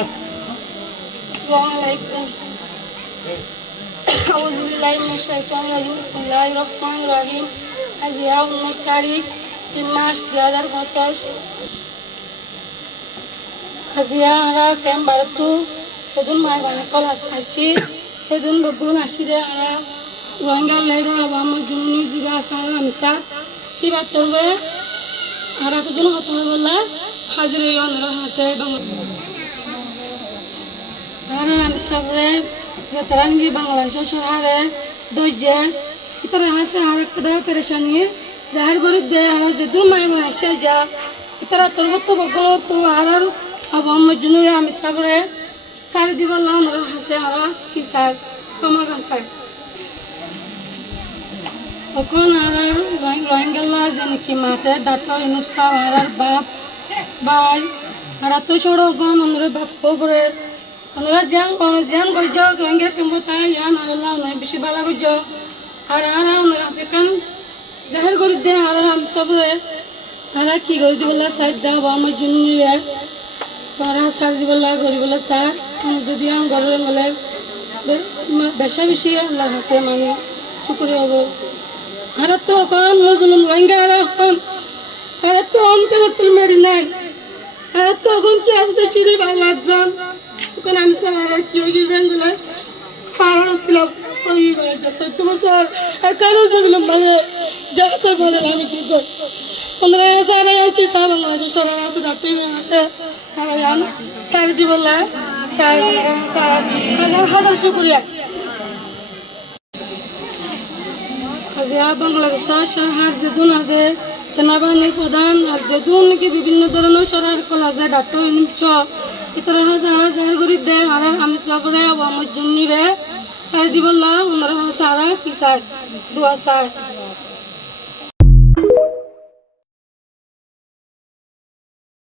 Assalamualaikum. Auzubillahiminasyaitonirrajim. Bismillahirrahmanirrahim. আজ 19 তারিখ 3 মাস 2025 আজিয়া আমরা ক্যাম্প বারতু সেদিন মায়ের বাড়ি কল আসছি সেদিন বগুন আসিরে আমরা রোহিঙ্গা লেডা আমার জন্য দিবা সারা মিশা কি বাত করবে আর কতজন কথা বললা হাজির অন্যরা আছে আর আমি সবরে যেতারাঙ্গি বাংলাদেশ শহরে দইজে ইতরা আছে আর একটা পরেশানি জাহির করে দে আর যেদুর মায়ের আসে যা ইতরা তরবত বগলো তো আর আমার জন্য আমি সবরে সারি দিবাল্লাহ অন্যরা আছে আর কি স্যার তোমার কাছে তখন আর রোহিঙ্গাল্লা যে নাকি মাঠে ডাক্তার ইনুসা আর বাপ ভাই আর তো সড়ো গন অন্যরা বাপ খবরে অন্যরা জ্যান গজ রোহিঙ্গা কেমন তাই ইয়ান আল্লাহ নয় বেশি ভালো গজ আর অন্যরা সেখান জাহের করে দে আর আমি সবরে আর কি করে দিবলা সাইড দাও আমার জন্য তারা সার দিবলা গরিবলা সার যদি আমি ঘরে গেলে বেশা বেশি আল্লাহ হাসে মানে চুকুরি হবো আর তো এখন মজলুম রোহিঙ্গা আর তো অন্তর মেরি নাই আর তো এখন কি আসতে চিড়ি ভাই লাগজান তখন আমি স্যার কি হয়ে গেলেন বলে আর ছিলাম ওই যাচ্ছে তোমার স্যার আর কারো যেগুলো মানে যাতে বলে আমি কি করি 15 স্যার আর কি স্যার বাংলাদেশ সরার আছে ডাক্তার আছে আর স্যার দি বললা স্যার হাজার হাজার শুক্রিয়া বাংলাদেশের সরকার যেদুন আছে সেনাবাহিনীর প্রধান আর যেদুন নাকি বিভিন্ন ধরনের সরকার কল আছে ডাক্তার ইতরা সারা জাহের করে দেয় আর আমি সবরে আমার জন্য রে সারি দিবল্লা ওনারা সারা কি চাই দোয়া চাই